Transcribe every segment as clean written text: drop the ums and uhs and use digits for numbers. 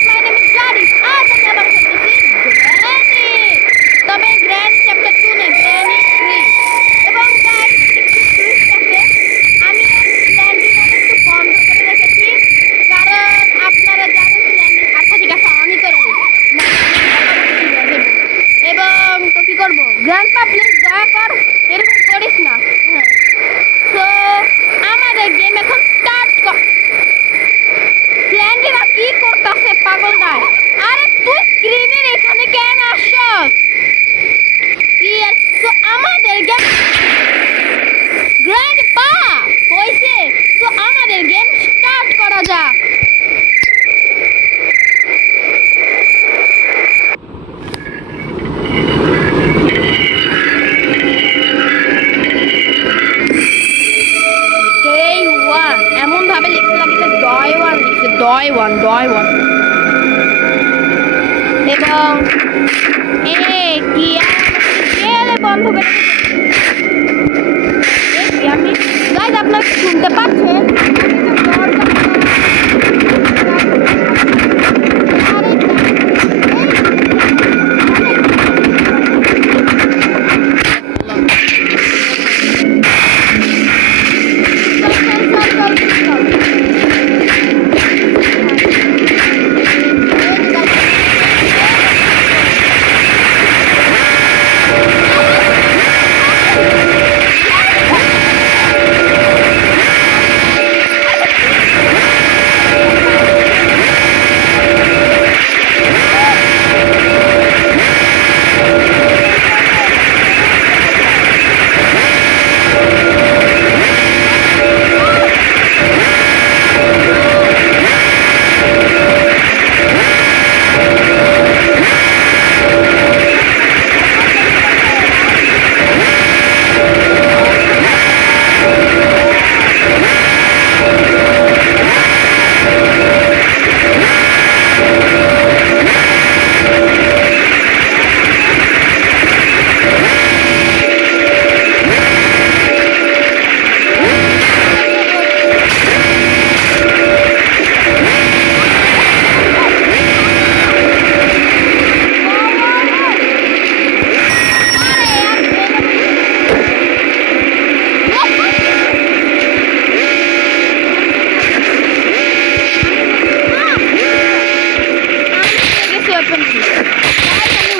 Guys my name is Gladys. আজ আমি আবার খেলতেছি গ্র্যানি। তবে গ্র্যানি চ্যাপ্টার 2 না, গ্র্যানি 3। এবং গাইস একটু টুইস্ট আছে, আমি স্ল্যান্ডিং একটু বন্ধ করে রেখেছি, কারণ আপনারা জানেন স্ল্যান্ডিং। আচ্ছা ঠিক আছে, আমি করে দিই। এবং তো কি করবো, গ্র্যান্ডপা প্লিজ দয়া কর এরকম করিস না। হ্যাঁ, তো আমাদের গেম এখন স্টার্ট কর। স্ল্যান্ডিরা কি করতেছে পাগল নাই? আরে তুই স্ক্রিনের এখানে কেন আসছস? ইয়েস, তো আমাদের গেম গ্র্যান্ডপা হইছে, তো আমাদের গেম স্টার্ট করা যাক। এমন ভাবে লিখতে লাগিছে ডয় ওয়ান লিখছে, ডয় ওয়ান এবং কি আর বন্ধ করে আমি গাইজ আপনারা শুনতে পাচ্ছেন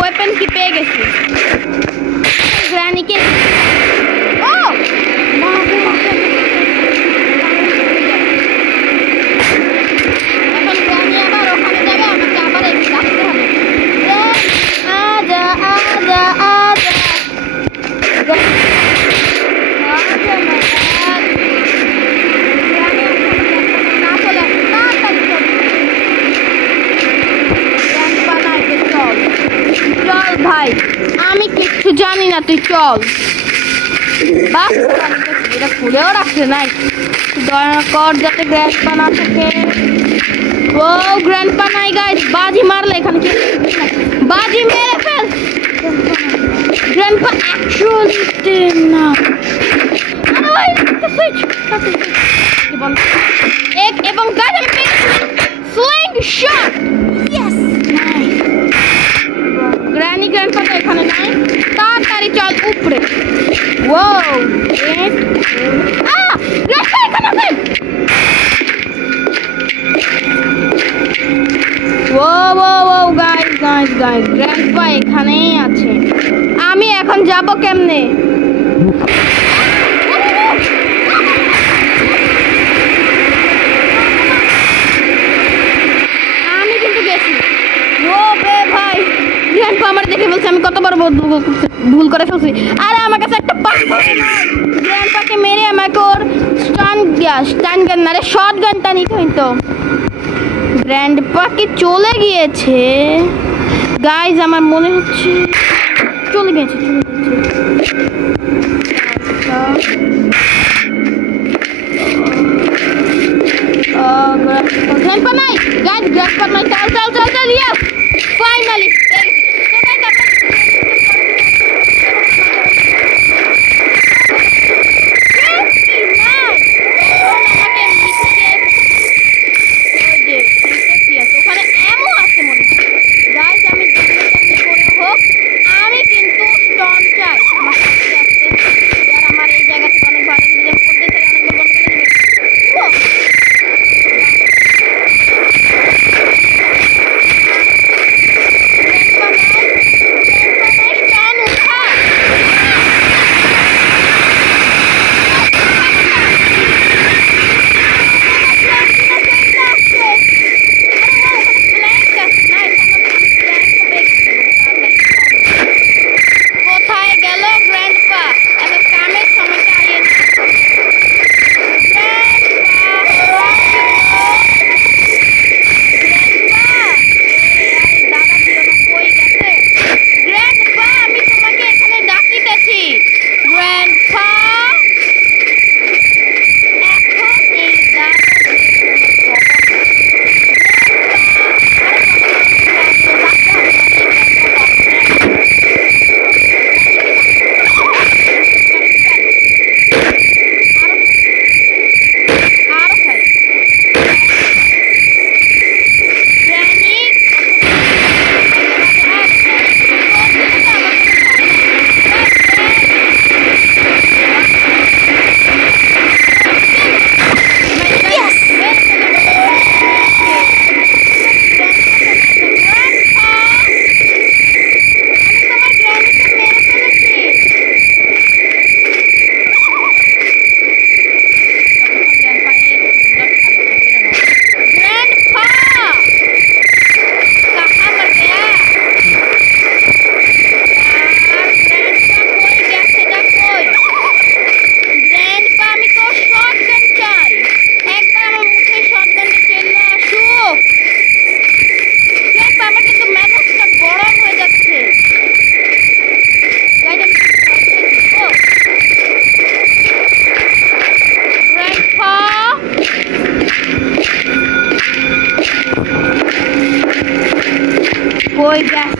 ওয়েপন কি পেয়ে গেছি গ্র্যানিকে। ও এখন গ্র্যানি আবার ওখানে যাবে, আমাকে আবার এদিকে আসতে হবে। আজা আজা আজা ভাই, আমি কিচ্ছু জানি না, তুই চল। বাস এটা খুলেও রাখছে নাই, দয়া কর যাতে গ্র্যান্ডপা না থাকে। ও গ্র্যান্ডপা নাই গাইস, বাজি মারলে এখানে কি বাজি মেরে ফেল। গ্র্যান্ডপা অ্যাকচুয়ালি না, ওই সুইচ এবং গাইস আমি swing shot. Yes, nice. Granny grandpa তো এখানে নাই, তাড়াতাড়ি চল উপরে। ও গ্র্যান্ডপা এখানে আছে। ও গাইস গ্র্যান্ডপা এখানেই আছে। আমি এখন যাব কেমনে? আমি কিন্তু গেছি। ও বে ভাই, গ্র্যান্ডপা আমার দেখে বলছে আমি কতবার ভুল করে ফেলছি। আরে আমার কাছে একটা গ্র্যান্ডপাকে মেরে আমাকে ওর স্টান গান না রে শর্ট গানটা নিতে হইতো। গ্র্যান্ডপাকে চলে গিয়েছে গাইজ, আমার মনে হচ্ছে চলে গেছে। গ্র্যান্ডপা নাই গাইজ, গ্র্যান্ডপা নাই। চল ইয়েস ফাইনালি। ওখানে এমন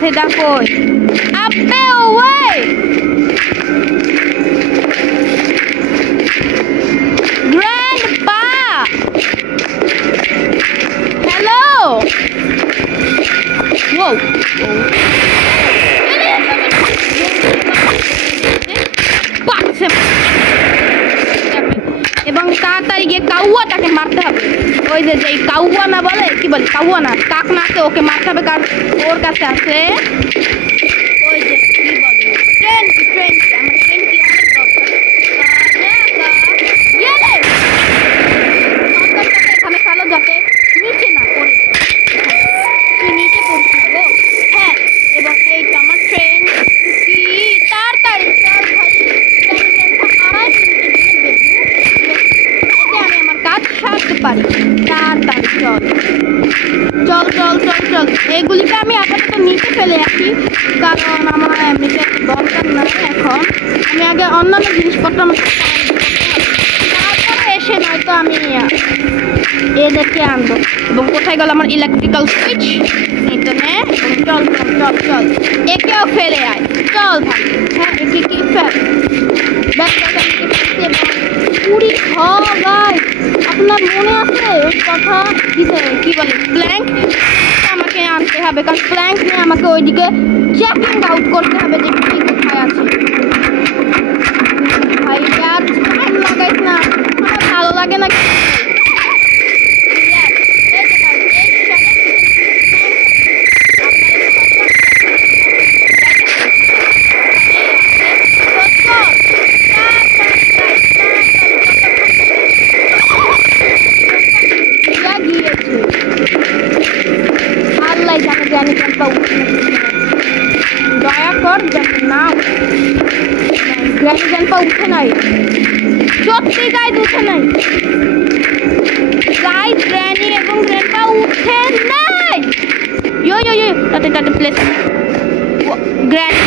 সেটা কই আব্বে ওয়ে গ্র্যান্ডপা হ্যালো ও এবং তাড়াতাড়ি গিয়ে কাউয়াটাকে মারতে হবে ওই যে যেই কাউয়া না বলে কি বলে কাউয়া না কাক না আছে ওকে মারতে হবে কারণ ওর কাছে আছে ওই যে কি বলে ট্রেন আমার ট্রেন কি অনেক দরকার এখানে ফেলো যাতে নিচে না পড়ে তুই নিচে পড়িস না গো হ্যাঁ এবং এইটা আমার ট্রেন কি তাড়াতাড়ি চল ভাই আড়াই মিনিটের জন্য আমি আমার কাজ সারতে পারি তাড়াতাড়ি চল চল চল চল চল এইগুলিকে আমি আপাতত নিচে ফেলে আসি কারণ আমার এমনিতে দরকার নাই এখন আমি আগে অন্যান্য জিনিসপত্র আমার তারপরে এসে নয়তো আমি এদেরকে আনবো এবং কোথায় গেল আমার ইলেকট্রিক্যাল সুইচ এটা নে চল চল চল চল একেও ফেলে আয় চল ভাই হ্যাঁ একে কি ফেল পুরি গাইস আপনার মনে আছে ওই কথা কি বলে প্ল্যাঙ্ক আমাকে আনতে হবে কারণ প্ল্যাঙ্ক নিয়ে আমাকে ওইদিকে চেকিং আউট করতে হবে যে কি কোথায় আছে ভাই আর টাইম লাগাইস না আমার ভালো লাগে না দয়া কর যাতে না গ্র্যান্ডপা উঠে নাই সত্যি গাইড উঠে নাই গাইড গ্র্যানি এবং গ্র্যান্ডপা উঠে নাই ইয়ো ইয়ো ইয়ো তাতে প্লেস গ্র্যান্ড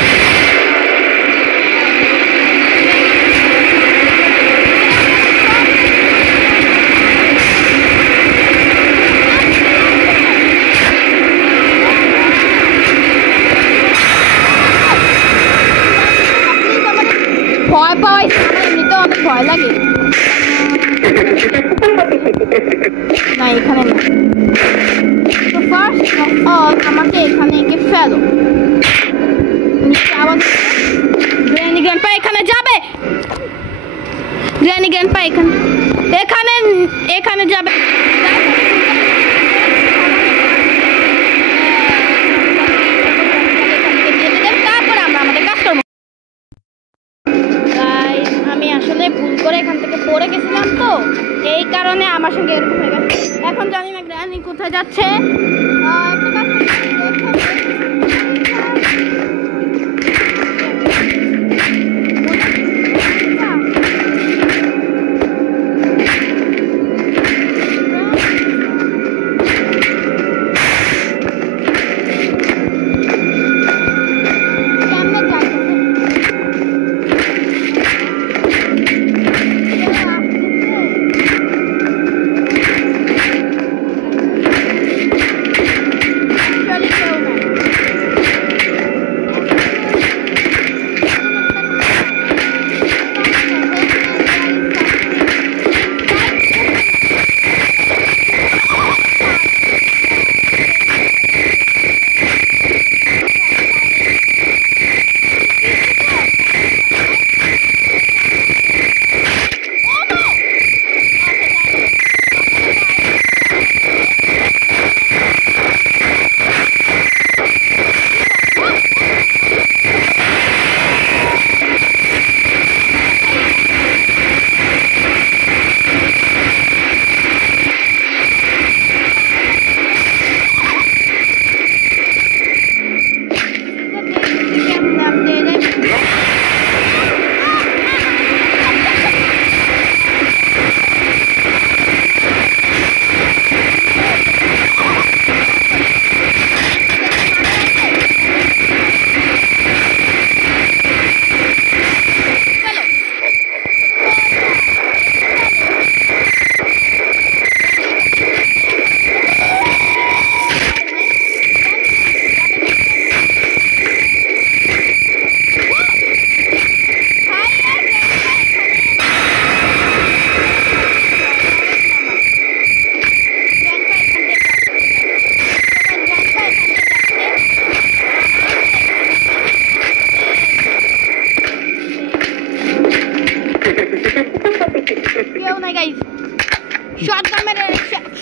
ভয় পাওয়াই এমনিতে অনেক ভয় লাগে না এখানে না তো ফার্স্ট অফ অল আমাকে এখানে একে ফেলো নিচে আওয়াজ গ্র্যানি গ্র্যান্ডপা এখানে যাবে গ্র্যানি গ্র্যান্ডপা এখানে যাবে তারপরে আমরা আমাদের কাজ করবো আসলে ভুল করে এখান থেকে পড়ে গেছিলাম তো এই কারণে আমার সঙ্গে এরকম হয়ে গেছে এখন জানি না গ্র্যানি কোথায় যাচ্ছে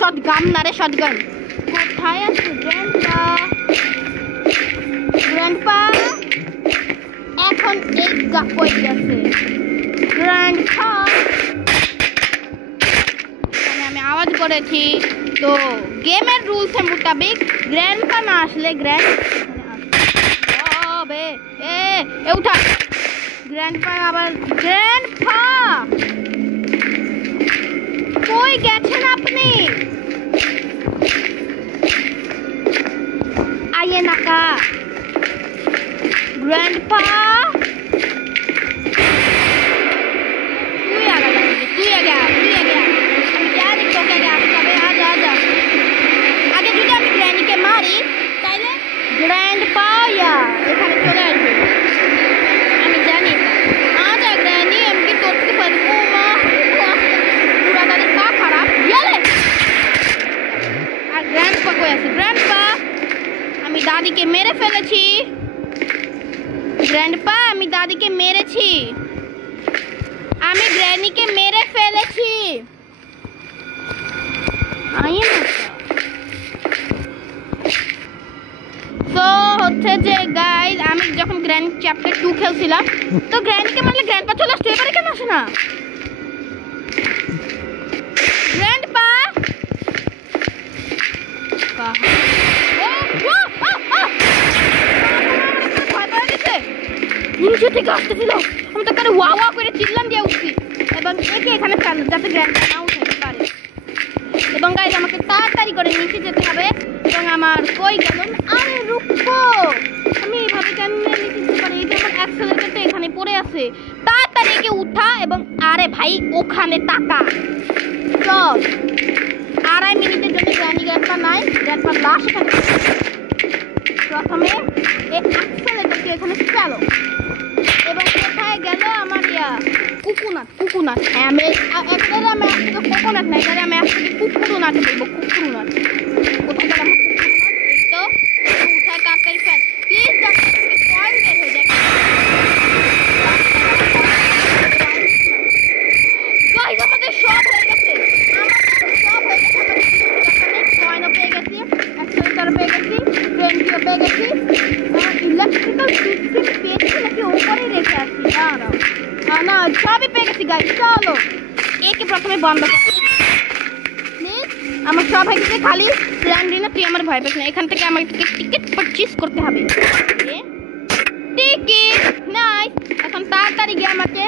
শটগান না রে, শটগান কোথায় আছে গ্র্যান্ডপা? গ্র্যান্ডপা এখন এই কই আছে গ্র্যান্ডপা? আমি আওয়াজ করেছি তো গেমের রুলস এর মোতাবেক গ্র্যান্ডপা না আসলে উঠা গ্র্যান্ডপা আবার গ্র্যান্ডপা কই গেছেন আপনি? आइए नाका ग्रैंडपा तू आ गया আমি জানি তোকে আগে আসতে হবে। আজা আগে যদি আমি গ্র্যানিকে মারি তাহলে গ্র্যান্ডপা এখানে চলে আসবে, আমি জানি। আজা গ্র্যানি আমি তোর থেকে পারি ও মা পুরা তাদের পা খারাপ গেলে। আর গ্র্যান্ডপা কই আছে? গ্র্যান্ডপা আমি দাদিকে মেরে ফেলেছি। গ্র্যান্ডপা আমি দাদিকে মেরেছি, আমি গ্র্যানিকে মেরে ফেলেছি। তো হচ্ছে যে গাইস আমি যখন গ্র্যান্ড চ্যাপ্টার 2 খেলছিলাম তো গ্র্যানিকে মারলে গ্র্যান্ডপা চলে আসতো, এবারে কেন আসে না? গ্র্যান্ডপা নিচে থেকে আসতেছিল, আমি তো কারে ওয়া ওয়া করে চিল্লাম দিয়ে উঠছি এবং একে এখানে ফেল যাতে গ্র্যান্ডপা না উঠাতে পারে। এবং গাইস আমাকে তাড়াতাড়ি করে নিচে যেতে হবে। এবং আমার কই গেল? আরে রুকো, আমি এইভাবে কেমনে নিচে যেতে পারি? এই যে আমার অ্যাক্সেলারেটরটা এখানে পড়ে আছে, তাড়াতাড়ি একে উঠা। এবং আরে ভাই ওখানে টাকা চল। 2.5 মিনিটের জন্য গ্র্যান্ডপা নাই, গ্র্যান্ডপা লাশ এখানে। প্রথমে এই অ্যাক্সেলারেটরকে এখানে চালো। এবং কোথায় গেল আমার কুকুনাট? আমি আসলে কোকোনাট নাই, আমি আসলে কুকুরুনাট বলবো। কুকুরুনাট কোথায় গেল আমার কুকুরুনাট? এই তো উঠায় তাড়াতাড়ি ফেল প্লিজ, পয়েন্ট বের হয়ে যায়। গাইস আমাদের সব হয়ে গেছে, কয়েনও পেয়ে গেছি, অ্যাক্সেলারেটর পেয়ে গেছি, ট্রেনটিও পেয়ে গেছি, ইলেকট্রিক্যাল সুইচ পেয়েছি নাকি ওপরে রেখে আসছি? না সবই পেয়ে গেছি গাইস। চলো একে প্রথমে বন্ধ করো প্লিজ। আমার সব হয়ে গেছে, খালি স্ল্যান্ডিনা তুই আমার ভয় পাস না। এখান থেকে আমাকে টিকিট পারচেজ করতে হবে। টিকিট নাই, এখন তাড়াতাড়ি গিয়ে আমাকে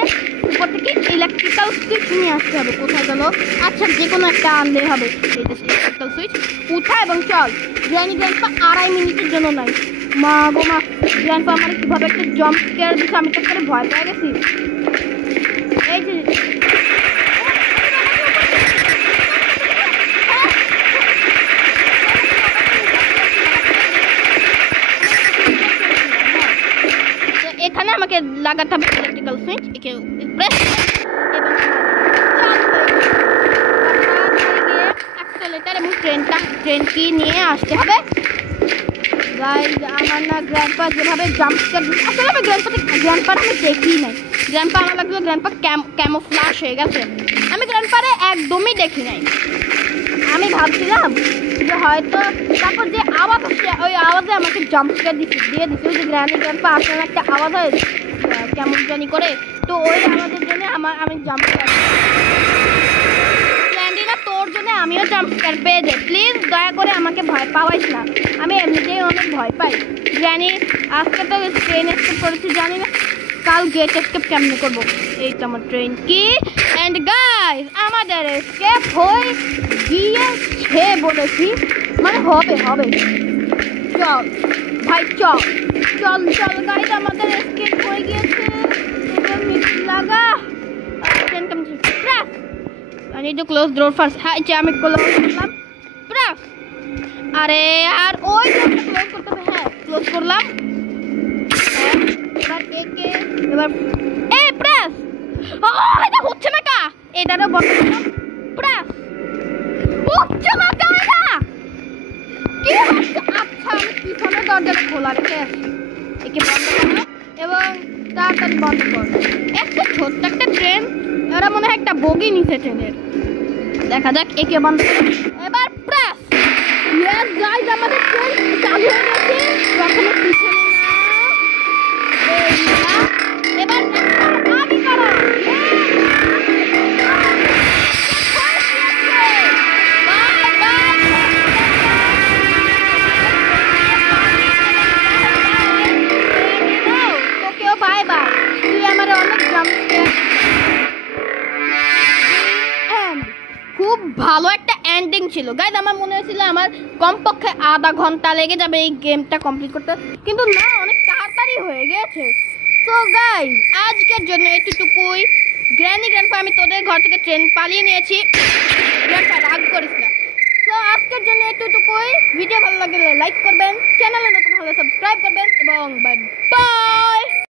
উপর থেকে ইলেকট্রিক্যাল সুইচ নিয়ে আসতে হবে। কোথায় গেল? আচ্ছা যে কোনো একটা আনলেই হবে। এই যে ইলেকট্রিক্যাল সুইচ উঠা এবং চল। গ্র্যান্ডপা 2.5 মিনিটের জন্য নাই। মা গো মা, গ্র্যান্ডপা আমার কিভাবে একটা জাম্প স্কেয়ার দিচ্ছে, আমি তো করে ভয় পেয়ে গেছি। এই যে এখানে আমাকে লাগাতে হবে ইলেকট্রিক্যাল সুইচ, একে প্রেস এবং অ্যাক্সেলারেটর এবং ট্রেন কি নিয়ে আসতে হবে। গাইস আমার না গ্র্যান্ডপা যেভাবে জাম্প স্কেয়ার দিচ্ছে, আসলে আমি গ্র্যান্ডপা আমি দেখি নাই। গ্র্যান্ডপা আমার লাগলো গ্র্যান্ডপা ক্যামোফ্লাশ হয়ে গেছে, আমি গ্র্যান্ডপারে একদমই দেখি নাই। আমি ভাবছিলাম যে হয়তো তারপর যে আওয়াজ হচ্ছে ওই আওয়াজে আমাকে জাম্প স্কেয়ার দিয়ে দিচ্ছে। ওই যে গ্র্যান্ডপা আসলে একটা আওয়াজ হয় কেমন জানি করে, তো ওই আওয়াজের জন্য আমি জাম্প স্কেয়ার। স্ল্যান্ডিনা তোর জন্য আমিও জাম্প স্কেয়ার পেয়ে যাই, প্লিজ দয়া করে আমাকে ভয় পাওয়াইস না, আমি এমনিতেই অনেক ভয় পাই। জানি আজকে তো ট্রেন এসকেপ করেছি, জানি না কাল গেট এসকেপ কেমনে করবো। এই তো আমার ট্রেন কি। এন্ড গাইস আমাদের এসকেপ হয়ে গিয়েছে বলেছি, মানে হবে। চল ভাই চল গাইস আমাদের এসকেপ হয়ে গিয়েছে। এবার মিক্স লাগা ট্রেন কেমন press. I need to close door first. হ্যাঁ আমি ক্লোজ করলাম, প্রেস। আরে আর ওই ডোরটা ক্লোজ করতে হবে। হ্যাঁ ক্লোজ করলাম। এবার প্রেস। এটা হচ্ছে না কা, এটারও বন্ধ করলাম, প্রেস। হচ্ছে না কা, কি হচ্ছে? আচ্ছা আমি পিছনের দরজাটা খোলা রেখে আসি, একে বন্ধ করলাম এবং তাড়াতাড়ি বন্ধ কর। একটা ছোট্ট একটা ট্রেন, এরা মনে হয় একটা বগি নিচে ট্রেনের। দেখা যাক একে বন্ধ করে এবার ভালো একটা এন্ডিং ছিল গাইজ। আমার মনে হয়েছিল আমার কমপক্ষে আধা ঘন্টা লেগে যাবে এই গেমটা কমপ্লিট করতে, কিন্তু না, অনেক তাড়াতাড়ি হয়ে গেছে। তো গাইজ আজকের জন্য এতটুকুই। গ্র্যানি গ্র্যান্ডপা, আমি তোদের ঘর থেকে ট্রেন পালিয়ে নিয়েছি, গ্র্যান্ডপা রাগ করিস না। তো আজকের জন্য এতটুকুই। ভিডিও ভালো লাগলে লাইক করবেন, চ্যানেলে নতুন হলে সাবস্ক্রাইব করবেন এবং বাই বাই।